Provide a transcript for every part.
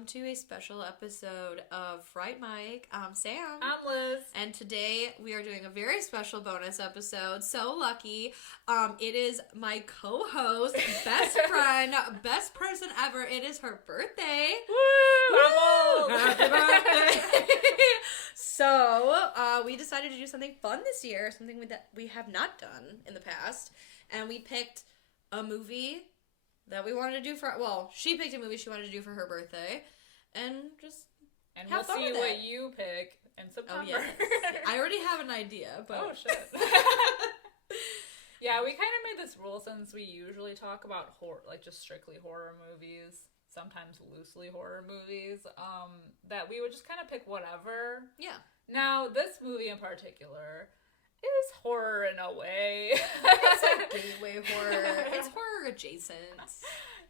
welcome to a special episode of Fright Mic. I'm Sam. I'm Liz. And today we are doing a very special bonus episode. So lucky. It is my co-host, best friend, best person ever. It is her birthday. Woo! I'm old. Happy birthday! So, we decided to do something fun this year, something that we have not done in the past. And we picked a movie that we wanted to do she picked a movie she wanted to do for her birthday, and we'll see what you pick in September. Oh, yes. I already have an idea, but... Oh, shit. Yeah, we kind of made this rule since we usually talk about horror, like just strictly horror movies, sometimes loosely horror movies, that we would just kind of pick whatever. Yeah. Now, this movie in particular is horror in a way. It's like gateway horror. It's horror adjacent.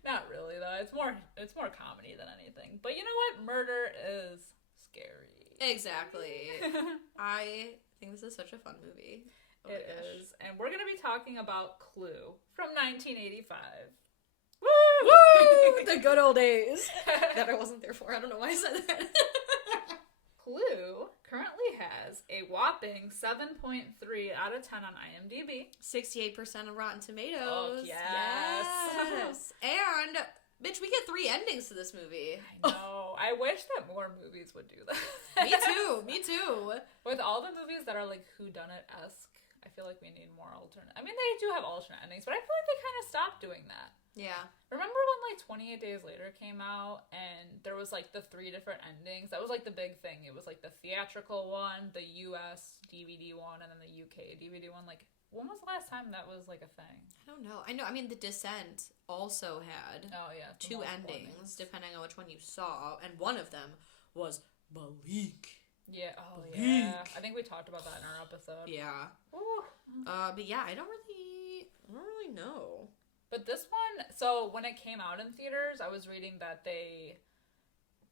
Not really though. It's more comedy than anything. But you know what? Murder is scary. Exactly. I think this is such a fun movie. Oh it is. And we're gonna be talking about Clue from 1985. Woo! Woo! The good old days. That I wasn't there for. I don't know why I said that. Clue currently has a whopping 7.3 out of 10 on IMDb. 68% of Rotten Tomatoes. Oh, yes. And, bitch, we get 3 endings to this movie. I know. I wish that more movies would do that. Me too. With all the movies that are like whodunit-esque, I feel like we need more alternate. I mean, they do have alternate endings, but I feel like they kind of stopped doing that. Yeah. Remember when like 28 Days Later came out and there was like the 3 different endings? That was like the big thing. It was like the theatrical one, the US DVD one, and then the UK DVD one. Like, when was the last time that was like a thing? I don't know. I mean, The Descent also had 2 endings, depending on which one you saw, and one of them was Bleak. Yeah. Oh, Bleak. yeah. I think we talked about that in our episode. Yeah. Ooh. But yeah, I don't really know. But this one, so when it came out in theaters, I was reading that they,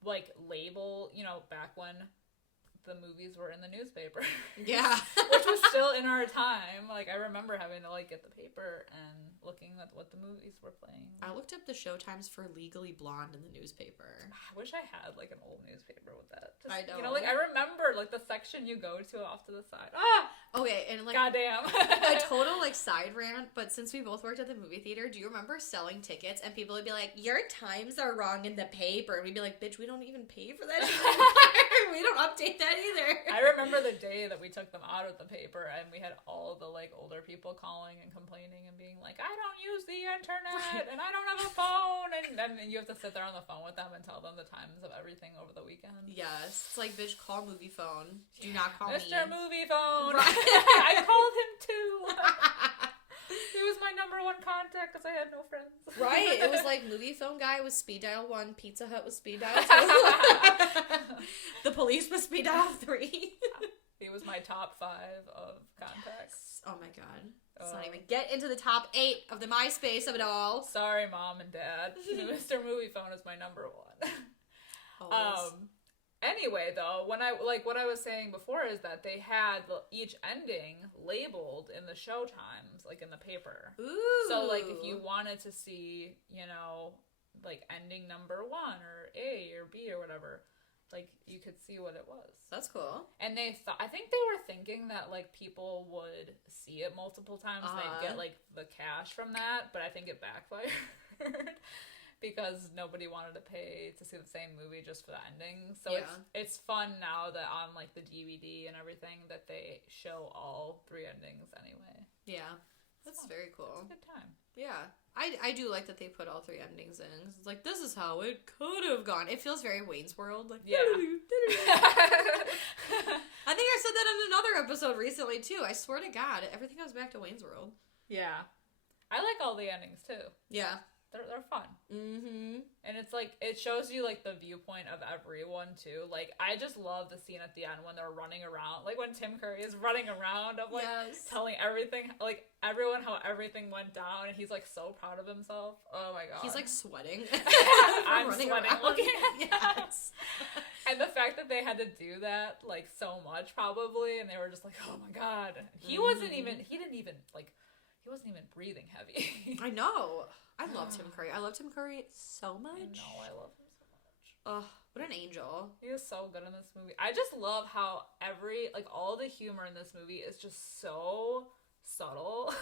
like, label, back when the movies were in the newspaper. Yeah. Which was still in our time. Like, I remember having to, like, get the paper and looking at what the movies were playing. I looked up the showtimes for Legally Blonde in the newspaper. I wish I had, like, an old newspaper with that. Just, I know. I remember, like, the section you go to off to the side. Ah! Okay, and, like... Goddamn. A total, like, side rant, but since we both worked at the movie theater, do you remember selling tickets and people would be like, your times are wrong in the paper? And we'd be like, bitch, we don't even pay for that anymore. We don't update that either. I remember the day that we took them out of the paper and we had all the, like, older people calling and complaining and being like, I don't use the internet and I don't have a phone. And you have to sit there on the phone with them and tell them the times of everything over the weekend. Yes. It's like, bitch, call movie phone. Do not call Mr. me. Movie Phone. Right. I called him too. He was my number one contact because I had no friends. Right. It was like movie phone guy was speed dial 1, Pizza Hut was speed dial 2. The police was speed dial 3. He was my top 5 of contacts. Yes. Oh my god. Let's not even get into the top 8 of the MySpace of it all. Sorry, Mom and Dad. Mr. Movie Phone is my number 1. Always. Anyway, though, what I was saying before is that they had each ending labeled in the show times, like in the paper. Ooh. So, like, if you wanted to see, like ending number 1 or A or B or whatever, like, you could see what it was. That's cool. And I think they were thinking that, like, people would see it multiple times and they'd get, like, the cash from that, but I think it backfired. Because nobody wanted to pay to see the same movie just for the ending. So it's fun now that on, like, the DVD and everything that they show all 3 endings anyway. Yeah. That's very cool. It's a good time. Yeah. I do like that they put all 3 endings in. It's like, this is how it could have gone. It feels very Wayne's World. Like, yeah. I think I said that in another episode recently, too. I swear to God, everything goes back to Wayne's World. Yeah. I like all the endings, too. Yeah. They're fun. Mm-hmm. And it's like, it shows you, like, the viewpoint of everyone, too. Like, I just love the scene at the end when they're running around. Like, when Tim Curry is running around of, like, telling everything, like, everyone how everything went down. And he's, like, so proud of himself. Oh, my God. He's, like, sweating. I'm sweating looking at that. Yes. And the fact that they had to do that, like, so much, probably. And they were just like, oh, my God. He wasn't even breathing heavy. I know. I love Tim Curry. I love Tim Curry so much. I know, I love him so much. Oh, what an angel. He is so good in this movie. I just love how all the humor in this movie is just so subtle.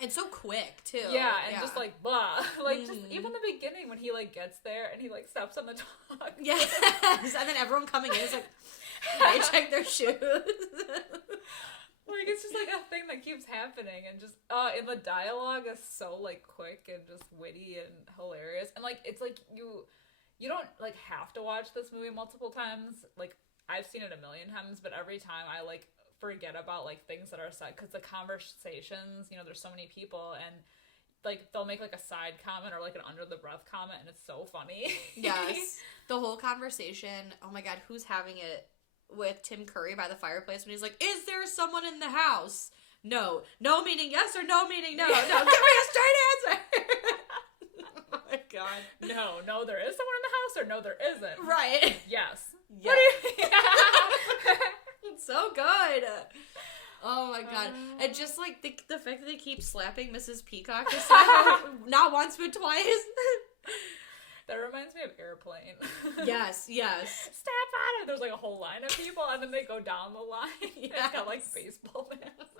And so quick, too. Yeah, and just like, blah. Like, just even the beginning when he like gets there and he like steps on the dog. Yes. And then everyone coming in is like, they check their shoes. Like, it's just like a thing that keeps happening, and just and the dialogue is so like quick and just witty and hilarious, and like it's like you don't like have to watch this movie multiple times. Like, I've seen it a million times, but every time I like forget about like things that are said, because the conversations, you know, there's so many people, and like they'll make like a side comment or like an under the breath comment, and it's so funny. Yes, the whole conversation. Oh my god, who's having it with Tim Curry by the fireplace when he's like, "Is there someone in the house?" No meaning yes or no meaning no. No, give me a straight answer. Oh my god. No, there is someone in the house, or no, there isn't. Right. Yes. Yeah. It's so good. Oh my god. And just like the fact that they keep slapping Mrs. Peacock this time, not once but twice. That reminds me of Airplane. Yes. Step on it. There's like a whole line of people, and then they go down the line. Yes. It's got like baseball bats.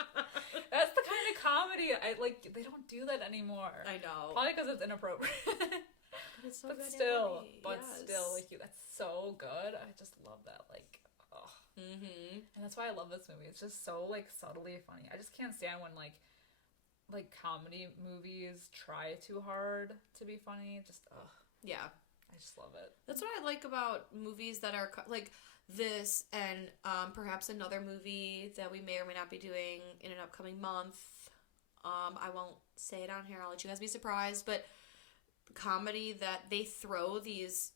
That's the kind of comedy I like. They don't do that anymore. I know. Probably because it's inappropriate. But it's so but good. still, Yes. like that's so good. I just love that. Like, oh. Mm-hmm. And that's why I love this movie. It's just so like subtly funny. I just can't stand when like comedy movies try too hard to be funny. Just Yeah. I just love it. That's what I like about movies that are like this, and perhaps another movie that we may or may not be doing in an upcoming month. I won't say it on here. I'll let you guys be surprised. But comedy that they throw these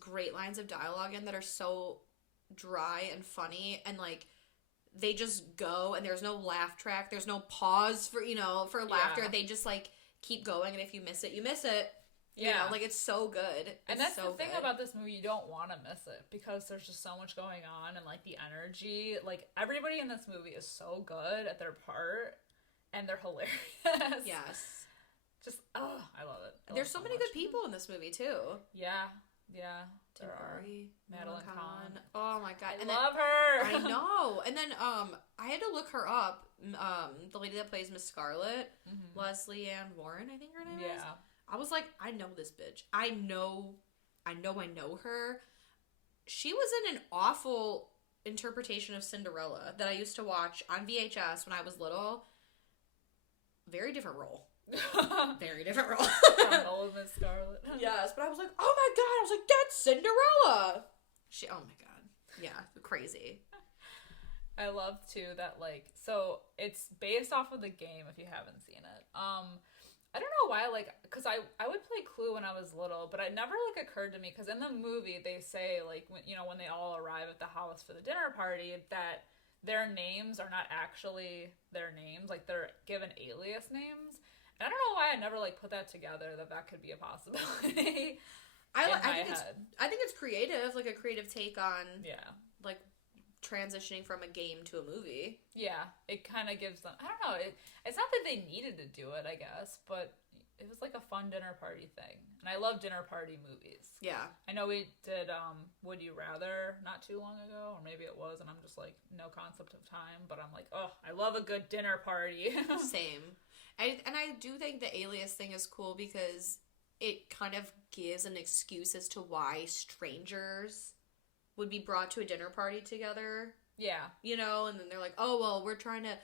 great lines of dialogue in that are so dry and funny, and like they just go, and there's no laugh track. There's no pause for laughter. Yeah. They just like keep going, and if you miss it, you miss it. Yeah. You know, like it's so good. And that's so the thing good. about this movie, you don't want to miss it, because there's just so much going on, and like the energy, like everybody in this movie is so good at their part, and they're hilarious. Yes. Just, I love it. There's so many good people in this movie too. Yeah. Tim Curry, Madeline Kahn. Oh my god. I love her. I know. And then I had to look her up. The lady that plays Miss Scarlet, Leslie Ann Warren, I think her name is. Yeah. I was like, I know this bitch. I know her. She was in an awful interpretation of Cinderella that I used to watch on VHS when I was little. Very different role. Very different role. Old Miss Scarlet. Yes, but I was like, oh my god. I was like, that's Cinderella. Oh my god. Yeah, crazy. I love too that like, so it's based off of the game if you haven't seen it. I don't know why, like, because I would play Clue when I was little, but it never, like, occurred to me, because in the movie, they say, like, when they all arrive at the house for the dinner party, that their names are not actually their names, like, they're given alias names, and I don't know why I never, like, put that together, that could be a possibility. I think it's creative, like, a creative take on, like, transitioning from a game to a movie. Yeah, it kind of gives them, I don't know, it's not that they needed to do it, I guess, but it was like a fun dinner party thing. And I love dinner party movies. Yeah. I know we did Would You Rather not too long ago, or maybe it was, and I'm just like, no concept of time, but I'm like, oh, I love a good dinner party. Same. And I do think the alias thing is cool because it kind of gives an excuse as to why strangers would be brought to a dinner party together. Yeah. You know, and then they're like, oh, well, we're trying to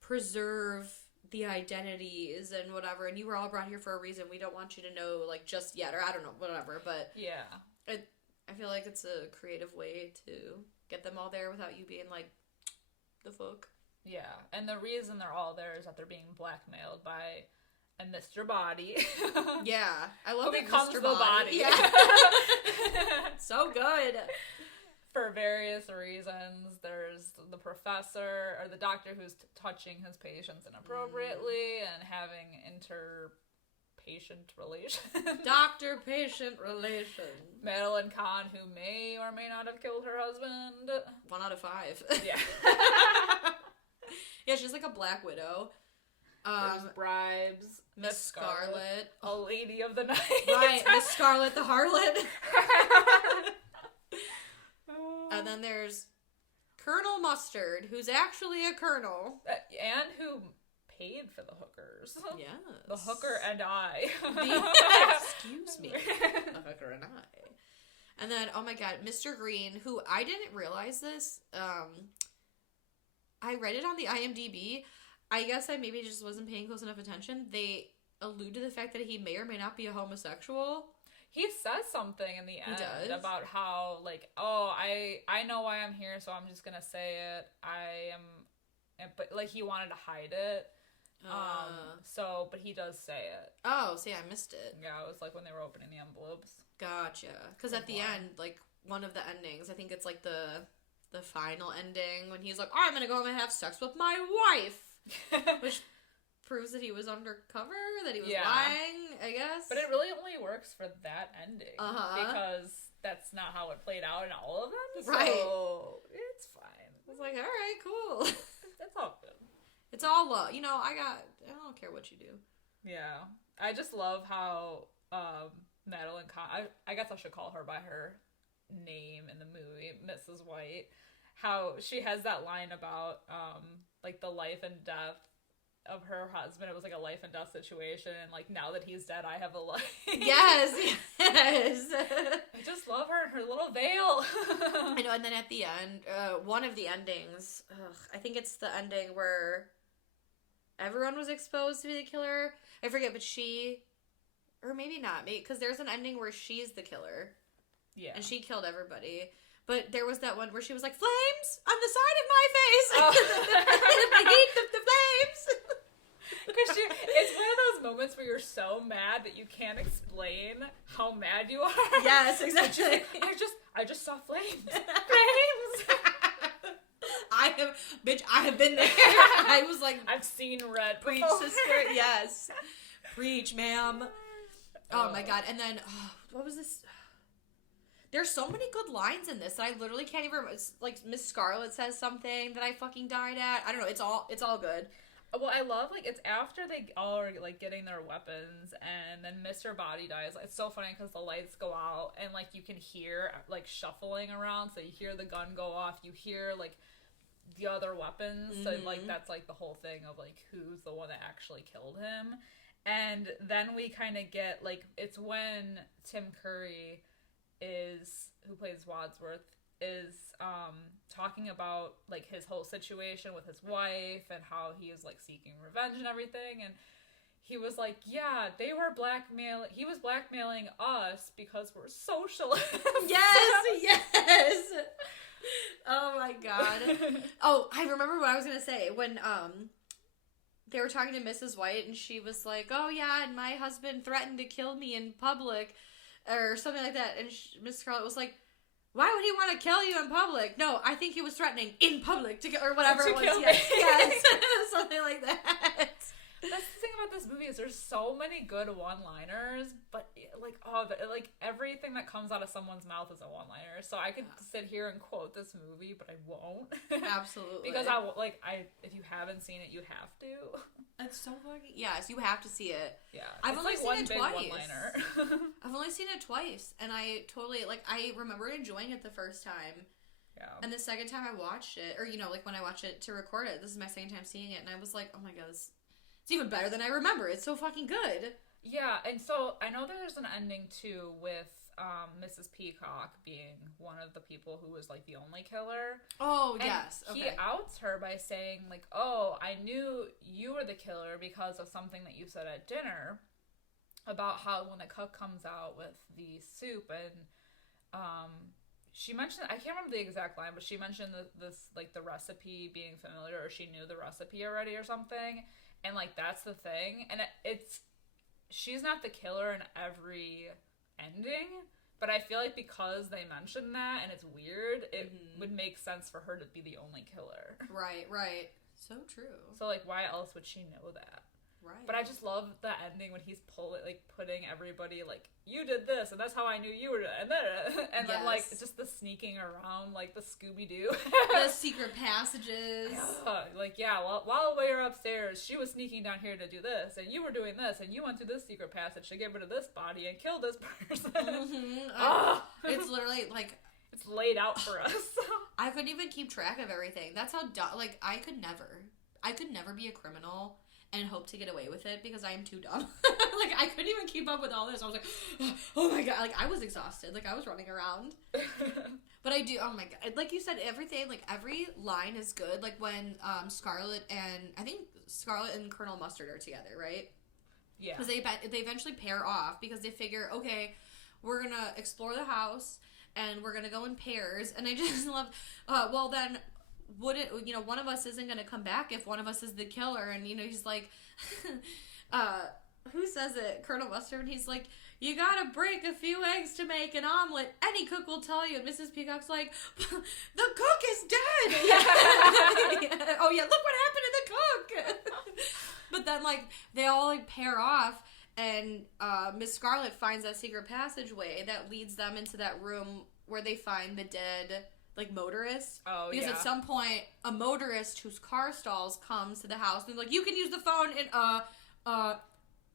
preserve the identities and whatever, and you were all brought here for a reason. We don't want you to know, like, just yet, or I don't know, whatever, but... Yeah. I feel like it's a creative way to get them all there without you being like, the fuck? Yeah, and the reason they're all there is that they're being blackmailed by a Mr. Body. Yeah. I love it. Mr. Body. Yeah. So good. For various reasons. There's the professor, or the doctor who's touching his patients inappropriately and having inter-patient relations. Doctor-patient relations. Madeline Kahn, who may or may not have killed her husband. 1 out of 5. Yeah. Yeah, she's like a Black Widow. There's Bribes. Miss Scarlet. A Lady of the Night. Right, Miss Scarlet the Harlot. then there's Colonel Mustard, who's actually a colonel. And who paid for the hookers. Yes. The hooker and I. Excuse me. The hooker and I. And then, oh my god, Mr. Green, who I didn't realize this. I read it on the IMDb. I guess I maybe just wasn't paying close enough attention. They allude to the fact that he may or may not be a homosexual. He says something in the end about how, like, oh, I know why I'm here, so I'm just gonna say it. But, like, he wanted to hide it. But he does say it. Oh, see, I missed it. Yeah, it was, like, when they were opening the envelopes. Gotcha. Because at the end, like, one of the endings, I think it's, like, the final ending, when he's like, oh, I'm gonna go home and have sex with my wife. Which proves that he was undercover, that he was lying, I guess. But it really only works for that ending. Because that's not how it played out in all of them. So right. It's fine. It's like, alright, cool. It's all good. It's all love. You know, I don't care what you do. Yeah. I just love how Madeline I guess I should call her by her name in the movie, Mrs. White. How she has that line about like the life and death of her husband. It was like a life and death situation, and like now that he's dead, I have a life. Yes. I just love her and her little veil. I know. And then at the end, one of the endings, I think it's the ending where everyone was exposed to be the killer. I forget, but or maybe not, because there's an ending where she's the killer. Yeah. And she killed everybody. But there was that one where she was like, flames on the side of my face. I hate the flames. Because it's one of those moments where you're so mad that you can't explain how mad you are. Yes, exactly. I just saw flames. Flames. I have been there. I was like, I've seen red. Preach, sister. Yes. Preach, ma'am. Oh my god. And then, what was this? There's so many good lines in this that I literally can't even remember. It's like Miss Scarlet says something that I fucking died at. I don't know. It's all good. Well, I love, like, it's after they all are, like, getting their weapons, and then Mr. Body dies. It's so funny because the lights go out, and, like, you can hear, like, shuffling around, so you hear the gun go off, you hear, like, the other weapons, so, like, that's, like, the whole thing of, like, who's the one that actually killed him. And then we kind of get, like, it's when Tim Curry who plays Wadsworth, is talking about like his whole situation with his wife and how he is like seeking revenge and everything, and he was like, yeah, he was blackmailing us because we're socialists. Yes. Oh my god. Oh, I remember what I was gonna say when they were talking to Mrs. White and she was like, oh yeah, and my husband threatened to kill me in public or something like that, and Miss Scarlet was like, why would he want to kill you in public? No, I think he was threatening in public to kill, or whatever it was. Yes. Something like that. That's the thing about this movie is there's so many good one-liners, but like everything that comes out of someone's mouth is a one-liner. So I could sit here and quote this movie, but I won't. Absolutely. Because if you haven't seen it, you have to. It's so fucking yes, you have to see it. Yeah, I've only seen it twice. One-liner. I've only seen it twice, and I totally I remember enjoying it the first time. Yeah. And the second time I watched it, or like when I watched it to record it, this is my second time seeing it, and I was like, oh my god, it's even better than I remember. It's so fucking good. Yeah, and so I know there's an ending too with Mrs. Peacock being one of the people who was like the only killer. Oh, and yes. Okay. He outs her by saying like, "Oh, I knew you were the killer because of something that you said at dinner about how when the cook comes out with the soup and she mentioned, I can't remember the exact line, but she mentioned this like the recipe being familiar, or she knew the recipe already or something." And, like, that's the thing. And she's not the killer in every ending, but I feel like because they mentioned that and it's weird, it would make sense for her to be the only killer. Right. So true. So, like, why else would she know that? Right. But I just love the ending when he's putting everybody, like, you did this, and that's how I knew you were, and then, like, just the sneaking around, like, the Scooby-Doo. The secret passages. Like, yeah, while we were upstairs, she was sneaking down here to do this, and you were doing this, and you went to this secret passage to get rid of this body and kill this person. It's literally, like... It's laid out for us. I couldn't even keep track of everything. That's how dumb. Like, I could never be a criminal and hope to get away with it because I am too dumb. Like, I couldn't even keep up with all this. I was like, oh my god. Like, I was exhausted. Like, I was running around. But I do, oh my god. Like you said, everything, like, every line is good. Like, when Scarlet and Colonel Mustard are together, right? Yeah. Because they eventually pair off because they figure, okay, we're going to explore the house and we're going to go in pairs. And I just love, well, then, would it, one of us isn't going to come back if one of us is the killer. And, he's like, who says it? Colonel Mustard. He's like, you gotta break a few eggs to make an omelet. Any cook will tell you. And Mrs. Peacock's like, the cook is dead. Oh yeah, look what happened to the cook. But then, like, they all, like, pair off, and Miss Scarlet finds that secret passageway that leads them into that room where they find the dead, like, motorist. Oh, because at some point, a motorist whose car stalls comes to the house, and they're like, you can use the phone in,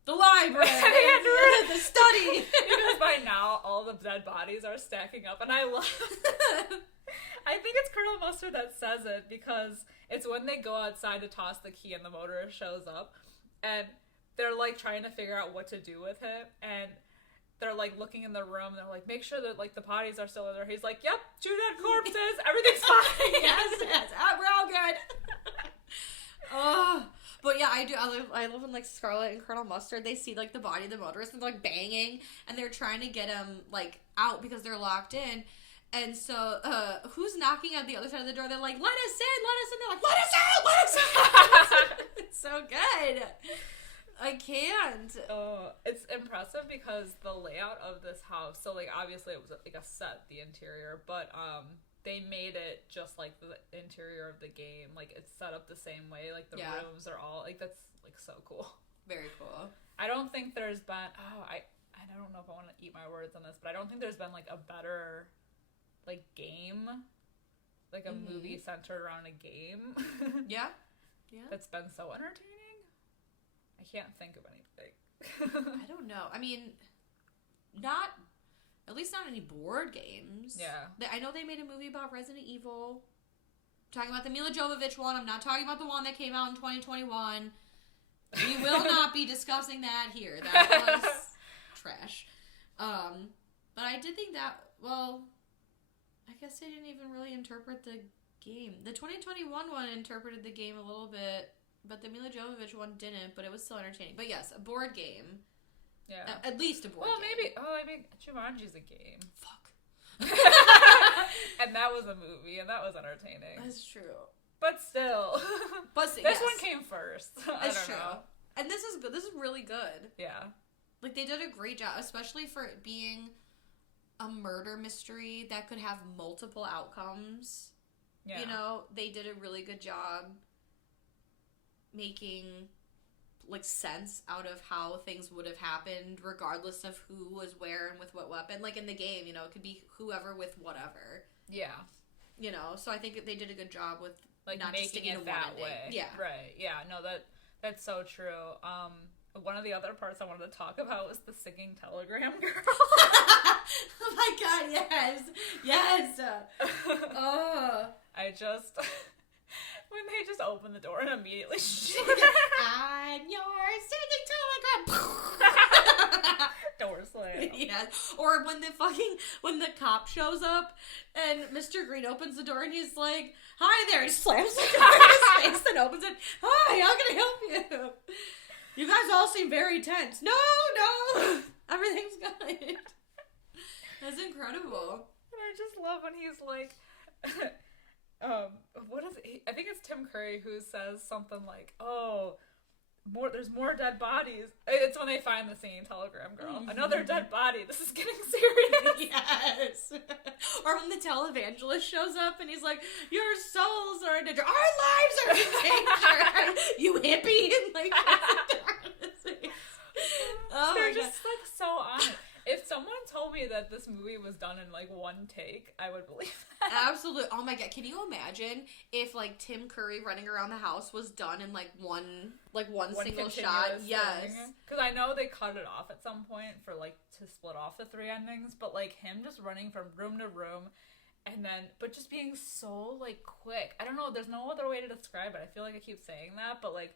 the library, the study. Because by now, all the dead bodies are stacking up, and I think it's Colonel Mustard that says it, because it's when they go outside to toss the key and the motorist shows up, and they're, like, trying to figure out what to do with it, and they're, like, looking in the room, and they're like, make sure that, like, the bodies are still in there. He's like, yep, 2 dead corpses, everything's fine. yes, we're all good. Oh. But yeah, I love when, like, Scarlet and Colonel Mustard, they see, like, the body of the motorist and they're, like, banging, and they're trying to get him, like, out because they're locked in. And so, who's knocking at the other side of the door? They're like, let us in. They're like, let us in. It's so good. I can't. It's impressive because the layout of this house, so, like, obviously it was, like, a set, the interior, but, they made it just like the interior of the game. Like, it's set up the same way. Like, the rooms are all, like, that's, like, so cool. Very cool. I don't think there's been, I don't know if I want to eat my words on this, but I don't think there's been, like, a better, like, game, like, a movie centered around a game. Yeah. That's been so entertaining. I can't think of anything. I don't know. I mean, at least not any board games. Yeah. I know they made a movie about Resident Evil. I'm talking about the Mila Jovovich one. I'm not talking about the one that came out in 2021. We will not be discussing that here. That was trash. But I did think that, well, I guess they didn't even really interpret the game. The 2021 one interpreted the game a little bit, but the Mila Jovovich one didn't, but it was still entertaining. But yes, a board game. Yeah. At least a board game. Well, maybe, Jumanji's a game. Fuck. And that was a movie, and that was entertaining. That's true. But still. This one came first. That's true. And this is good. This is really good. Yeah. Like, they did a great job, especially for it being a murder mystery that could have multiple outcomes. Yeah. They did a really good job making, like, sense out of how things would have happened regardless of who was where and with what weapon. Like, in the game, it could be whoever with whatever. Yeah. So I think they did a good job with, like, not making it that way. Yeah. Right. Yeah. No, that's so true. One of the other parts I wanted to talk about was the singing telegram girl. Oh my god, yes. I just... when they just open the door and immediately shoot on your singing telegram. Door slam. Yes. Or when the cop shows up and Mr. Green opens the door and he's like, hi there. He slams the door in his face and opens it. Hi, how can I help you? You guys all seem very tense. No. Everything's good. That's incredible. And I just love when he's like... what is it? I think it's Tim Curry who says something like, there's more dead bodies. It's when they find the singing telegram girl. Mm-hmm. Another dead body. This is getting serious. Yes. Or when the televangelist shows up and he's like, your souls are in danger. Our lives are in danger. You hippie. And, like, they're just, like, so on it. If someone told me that this movie was done in, like, one take, I would believe that. Absolutely. Oh my god, can you imagine if, like, Tim Curry running around the house was done in, like, one single shot? Yes. Because I know they cut it off at some point for, like, to split off the 3 endings, but, like, him just running from room to room but just being so, like, quick. I don't know, there's no other way to describe it. I feel like I keep saying that, but, like,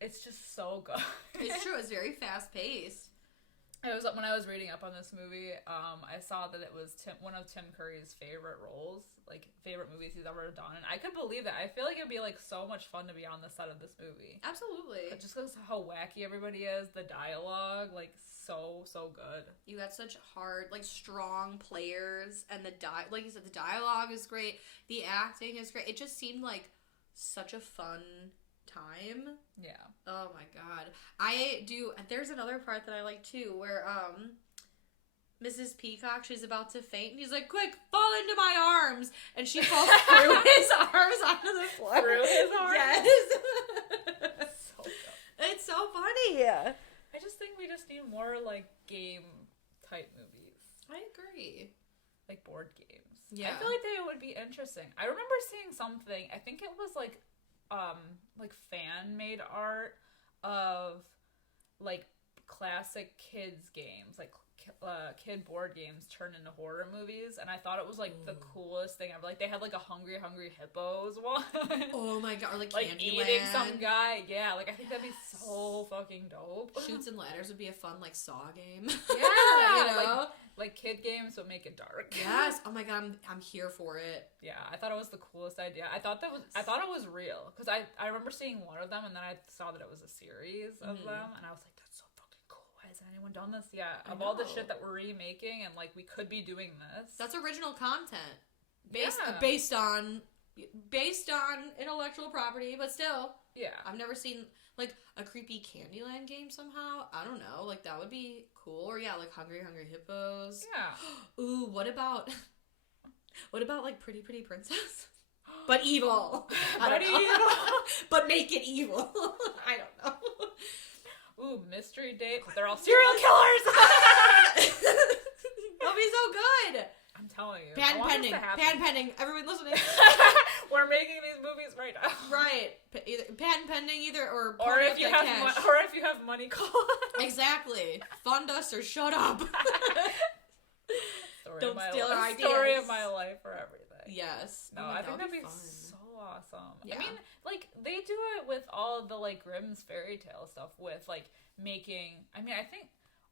it's just so good. It's true. It's very fast-paced. When I was reading up on this movie, I saw that it was one of Tim Curry's favorite roles, like, favorite movies he's ever done, and I could believe that. I feel like it'd be, like, so much fun to be on the set of this movie. Absolutely. Just because of how wacky everybody is, the dialogue, like, so good. You got such hard, like, strong players, and like you said, the dialogue is great, the acting is great. It just seemed like such a fun time. Yeah. Oh my god. There's another part that I like too, where Mrs. Peacock, she's about to faint, and he's like, quick, fall into my arms! And she falls through his arms onto the floor. Through his arms? Yes. So good. It's so funny. I just think we just need more, like, game-type movies. I agree. Like, board games. Yeah. I feel like they would be interesting. I remember seeing something, I think it was, like fan-made art of, like, classic kids games, like, kid board games turned into horror movies, and I thought it was, like, the coolest thing ever. Like, they had, like, a Hungry Hippos one. Oh my god, or, like, like, Candyland. eating some guy. Yeah, like, I think that'd be so fucking dope. Shoots and Ladders would be a fun, like, Saw game. Yeah, you know? like kid games, but make it dark. Yes. Oh my god, I'm here for it. Yeah, I thought it was the coolest idea. I thought it was real, because I remember seeing one of them, and then I saw that it was a series of them, and I was like, that's so fucking cool. Why hasn't anyone done this yet? Of all the shit that we're remaking, and, like, we could be doing this. That's original content. Based on intellectual property, but still. Yeah. I've never seen, like, a creepy Candyland game somehow. I don't know. Like, that would be cool. Or, yeah, like, Hungry Hippos. Yeah. Ooh, what about, like, Pretty Princess? But evil. But evil. But make it evil. I don't know. Ooh, mystery date, but they're all serial killers! That'll be so good! I'm telling you. Patent pending. Everyone listening. We're making these movies right now. Right. Patent pending or if you have money, call us. Exactly. Fund us or shut up. Don't steal our ideas. Story of my life for everything. Yes. No, I think that'd be so awesome. Yeah. I mean, like, they do it with all the, like, Grimm's fairy tale stuff with, like, making... I mean, I think,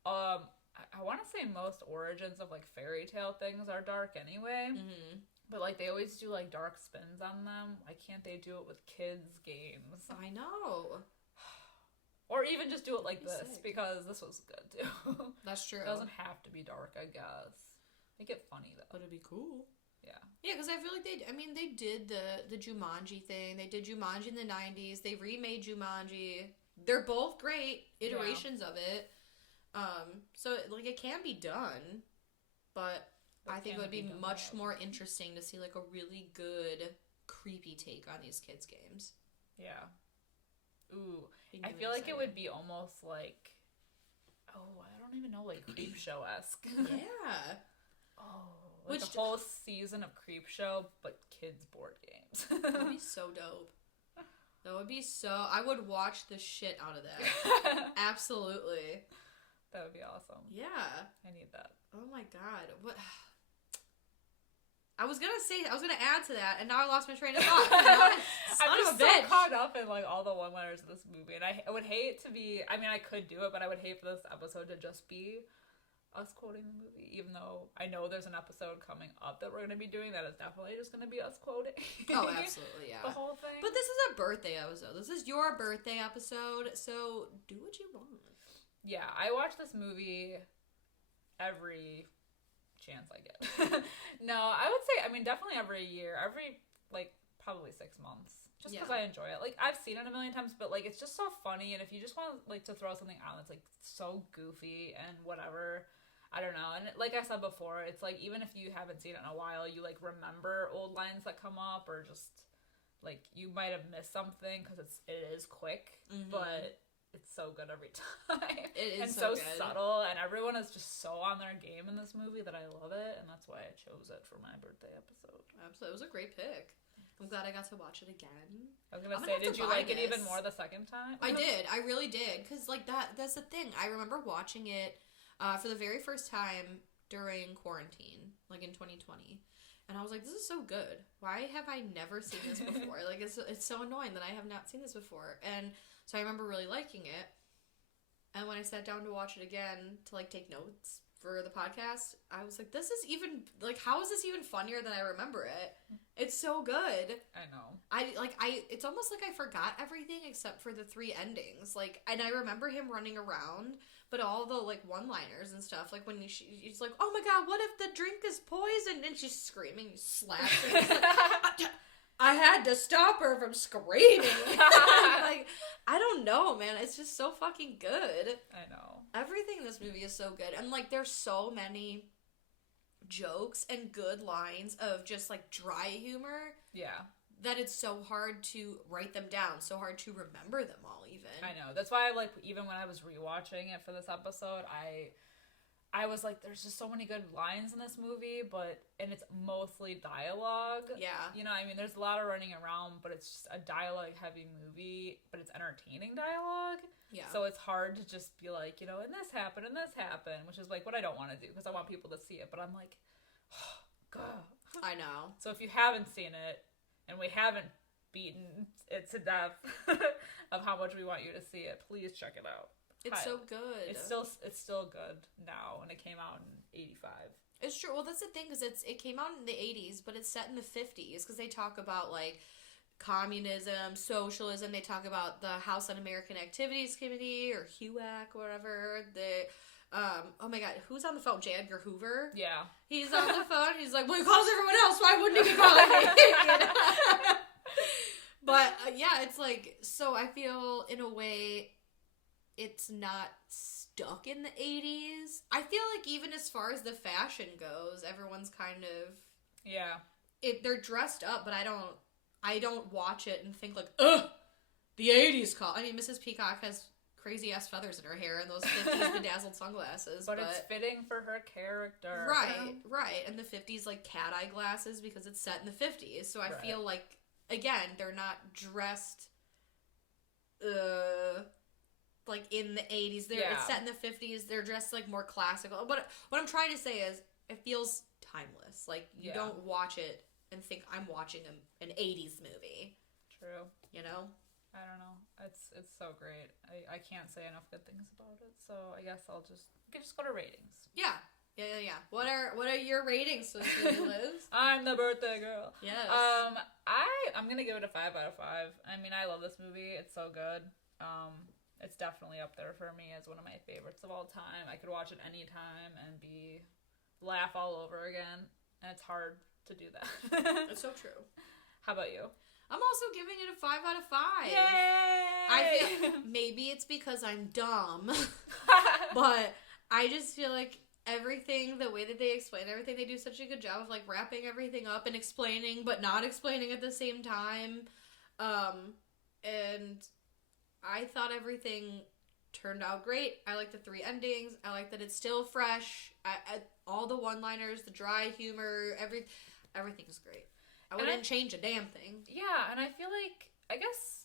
I want to say most origins of, like, fairy tale things are dark anyway. Mm-hmm. But, like, they always do, like, dark spins on them. Why can't they do it with kids' games? I know. Or even just do it like this, sick. Because this was good, too. That's true. It doesn't have to be dark, I guess. Make it funny, though. But it'd be cool. Yeah. Yeah, because I feel like they did the Jumanji thing. They did Jumanji in the 90s. They remade Jumanji. They're both great iterations of it. So, like, it can be done, but I think it would be much more interesting to see, like, a really good, creepy take on these kids' games. Yeah. Ooh. I feel like it would be almost like, I don't even know, like, Creepshow-esque. Yeah. Like a whole season of Creepshow, but kids' board games. That would be so dope. I would watch the shit out of that. Absolutely. That would be awesome. Yeah. I need that. Oh my god. What? I was gonna add to that, and now I lost my train of thought. I'm just so caught up in, like, all the one-liners of this movie, and I would hate to be, I mean, I could do it, but I would hate for this episode to just be us quoting the movie, even though I know there's an episode coming up that we're going to be doing that is definitely just going to be us quoting. Oh, absolutely, yeah. The whole thing. But this is a birthday episode. This is your birthday episode, so do what you want. Yeah, I watch this movie every chance I get. No, I would say, I mean, definitely every year, like, probably 6 months. Just because I enjoy it. Like, I've seen it a million times, but, like, it's just so funny, and if you just want, like, to throw something on that's, like, so goofy and whatever, I don't know. And like I said before, it's, like, even if you haven't seen it in a while, you, like, remember old lines that come up, or just, like, you might have missed something because it is quick, but it's so good every time. It is and so good. Subtle, and everyone is just so on their game in this movie that I love it, and that's why I chose it for my birthday episode. Absolutely. It was a great pick. I'm glad I got to watch it again. I was gonna say, did you like it even more the second time? I did. I really did. Because, like, that's the thing. I remember watching it for the very first time during quarantine, like in 2020. And I was like, this is so good. Why have I never seen this before? Like, it's so annoying that I have not seen this before. And so I remember really liking it. And when I sat down to watch it again, to, like, take notes for the podcast, I was like, this is even, like, how is this even funnier than I remember it? It's so good. I know. It's almost like I forgot everything except for the 3 endings. Like, and I remember him running around, but all the, like, one-liners and stuff, like, when she's like, oh my god, what if the drink is poisoned? And she's screaming, slaps her. I had to stop her from screaming. Like, I don't know, man. It's just so fucking good. I know. Everything in this movie is so good. And, like, there's so many jokes and good lines of just, like, dry humor. Yeah. That it's so hard to write them down. So hard to remember them all, even. I know. That's why, like, even when I was rewatching it for this episode, I was like, there's just so many good lines in this movie, and it's mostly dialogue. Yeah. You know, I mean, there's a lot of running around, but it's just a dialogue-heavy movie, but it's entertaining dialogue. Yeah. So it's hard to just be like, you know, and this happened, which is, like, what I don't want to do, because I want people to see it, but I'm like, oh, God. I know. So if you haven't seen it, and we haven't beaten it to death of how much we want you to see it, please check it out. It's so good. It's still good now, and it came out in 85. It's true. Well, that's the thing, because it came out in the 80s, but it's set in the 50s, because they talk about, like, communism, socialism. They talk about the House Un-American Activities Committee, or HUAC, whatever. Oh my god, who's on the phone? J. Edgar Hoover? Yeah. He's on the phone. He's like, well, he calls everyone else. Why wouldn't he be calling me? You know? But, yeah, it's like, so I feel, in a way, it's not stuck in the 80s. I feel like even as far as the fashion goes, everyone's kind of... Yeah. They're dressed up, but I don't watch it and think like, ugh, the 80s call. I mean, Mrs. Peacock has crazy-ass feathers in her hair and those 50s bedazzled sunglasses. But it's fitting for her character. Right. And the 50s, like, cat-eye glasses because it's set in the 50s. So I feel like, again, they're not dressed... like in the 80s. It's set in the 50s. They're dressed like more classical. But what I'm trying to say is it feels timeless. Like you don't watch it and think I'm watching an 80s movie. True. You know? I don't know. It's so great. I can't say enough good things about it. So I guess I'll just go to ratings. Yeah. What are your ratings, Liz? I'm the birthday girl. Yes. I'm gonna give it a 5 out of 5. I mean, I love this movie. It's so good. It's definitely up there for me as one of my favorites of all time. I could watch it anytime and laugh all over again. And it's hard to do that. That's so true. How about you? I'm also giving it a 5 out of 5. Yay! I feel maybe it's because I'm dumb, but I just feel like everything, the way that they explain everything, they do such a good job of like wrapping everything up and explaining, but not explaining at the same time. And I thought everything turned out great. I like the 3 endings. I like that it's still fresh. All the one-liners, the dry humor, everything's great. I wouldn't change a damn thing. Yeah, and I feel like, I guess,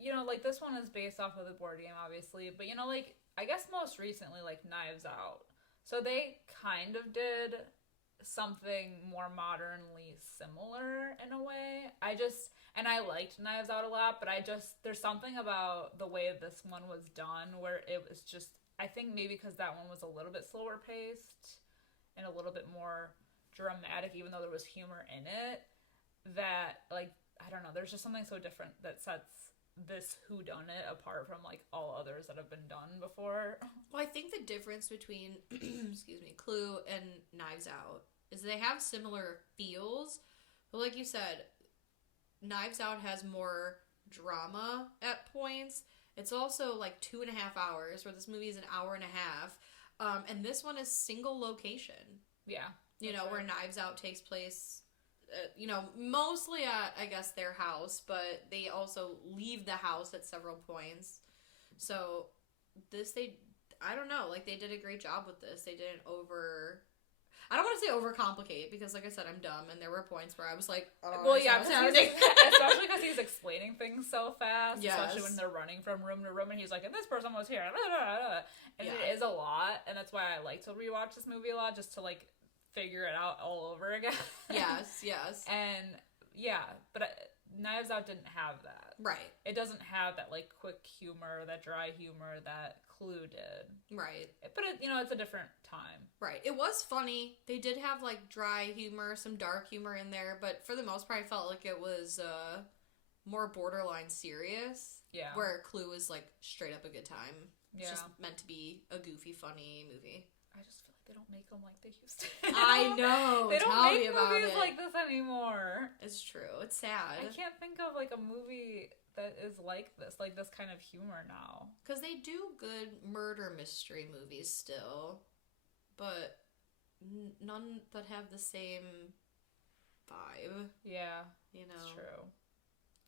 you know, like, this one is based off of the board game, obviously, but, you know, like, I guess most recently, like, Knives Out. So they kind of did something more modernly similar in a way. And I liked Knives Out a lot, but there's something about the way this one was done where it was just, I think maybe because that one was a little bit slower paced and a little bit more dramatic, even though there was humor in it, that, like, I don't know, there's just something so different that sets this whodunit apart from, like, all others that have been done before. Well, I think the difference between, Clue and Knives Out is they have similar feels, but like you said, Knives Out has more drama at points. It's also like 2.5 hours, where this movie is an hour and a half. And this one is single location. Yeah. You know, where Knives Out takes place, mostly at, I guess, their house, but they also leave the house at several points. So I don't know, like, they did a great job with this. They didn't I don't want to say overcomplicate, because, like I said, I'm dumb, and there were points where I was like, especially because he's explaining things so fast, especially when they're running from room to room, and he's like, and this person was here, and it is a lot, and that's why I like to rewatch this movie a lot, just to, like, figure it out all over again. Yes. And yeah, but Knives Out didn't have that. Right. It doesn't have that like quick humor, that dry humor that Clue did. Right. But it's a different time. Right. It was funny. They did have like dry humor, some dark humor in there, but for the most part I felt like it was more borderline serious. Yeah. Where Clue is like straight up a good time. It's Yeah. just meant to be a goofy, funny movie. I just feel like they don't make them like they used to. I know. They don't Tell make me about movies it. like this anymore. It's true. It's sad. I can't think of like a movie that is like this kind of humor now. Because they do good murder mystery movies still, but none that have the same vibe. Yeah. You know. It's true.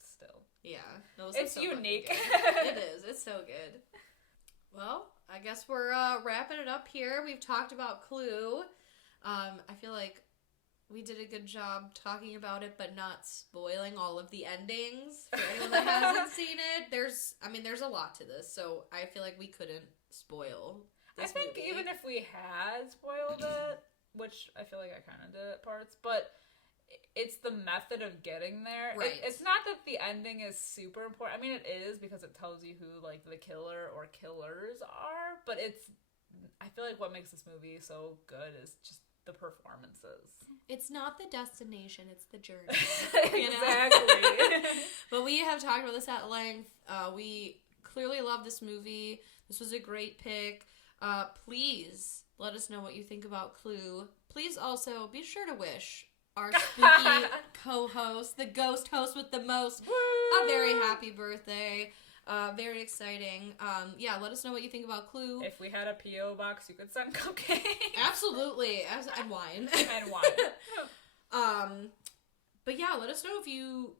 Still. Yeah. No, It's so unique. It is. It's so good. Well, I guess we're wrapping it up here. We've talked about Clue. I feel like we did a good job talking about it, but not spoiling all of the endings for anyone that hasn't seen it. There's a lot to this, so I feel like we couldn't spoil this I think movie. even if we had spoiled it, which I feel like I kind of did at parts, but it's the method of getting there. Right. It's not that the ending is super important. I mean, it is because it tells you who like the killer or killers are, but I feel like what makes this movie so good is just the performances. It's not the destination, it's the journey. Exactly. But we have talked about this at length. We clearly love this movie. This was a great pick. Please let us know what you think about Clue. Please also be sure to wish our spooky co-host, the ghost host with the most, a very happy birthday. Very exciting. Let us know what you think about Clue. If we had a P.O. box, you could send cupcakes. Absolutely. And wine. And wine. But yeah, let us know if you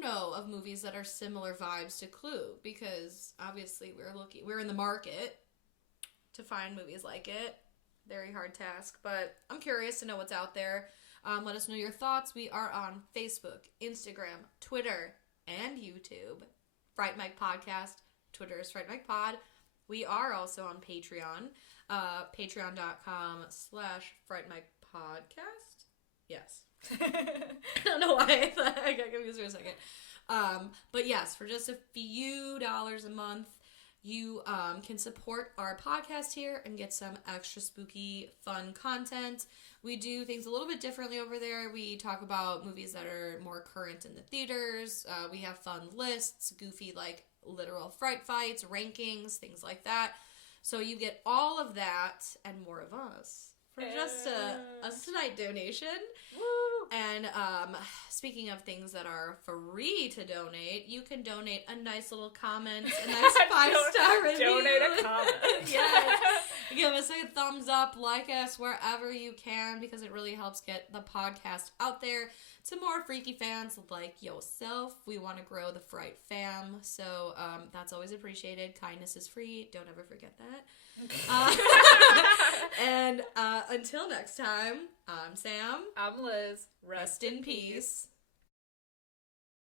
know of movies that are similar vibes to Clue, because obviously we're in the market to find movies like it. Very hard task, but I'm curious to know what's out there. Let us know your thoughts. We are on Facebook, Instagram, Twitter, and YouTube. Fright Mic Podcast. Twitter is Fright Mic Pod. We are also on Patreon. Patreon.com/Fright Mic Podcast. Yes. I don't know why I got confused for a second. But yes, for just a few dollars a month, you can support our podcast here and get some extra spooky, fun content. We do things a little bit differently over there. We talk about movies that are more current in the theaters. We have fun lists, goofy, like, literal fright fights, rankings, things like that. So you get all of that and more of us for just a slight donation. Woo! And speaking of things that are free to donate, you can donate a nice little comment, a nice 5-star review. Donate a comment. Yes. Give us a thumbs up, like us wherever you can, because it really helps get the podcast out there to more freaky fans like yourself. We want to grow the Fright fam, so that's always appreciated. Kindness is free. Don't ever forget that. And until next time, I'm Sam. I'm Liz. Rest in peace.